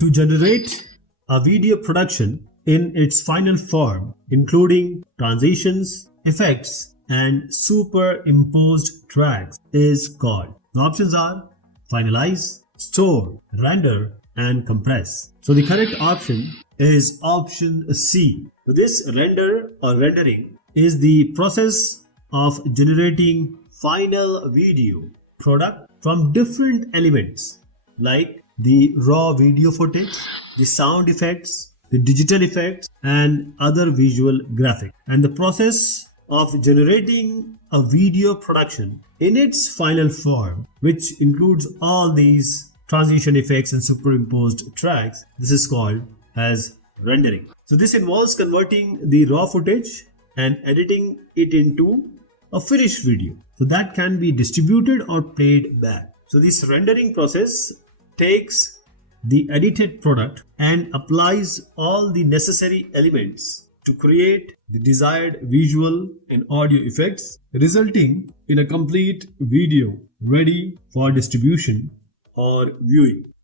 to generate a video production in its final form, including transitions, effects, and superimposed tracks, is called. The options are finalize, store, render, and compress. So the correct option is option C. So this render or rendering is the process of generating final video product from different elements like the raw video footage, the sound effects, the digital effects, and other visual graphics. And the process of generating a video production in its final form, which includes all these transition effects and superimposed tracks, this is called as rendering. So this involves converting the raw footage and editing it into a finished video, so that can be distributed or played back. So this rendering process takes the edited product and applies all the necessary elements to create the desired visual and audio effects, resulting in a complete video ready for distribution or viewing.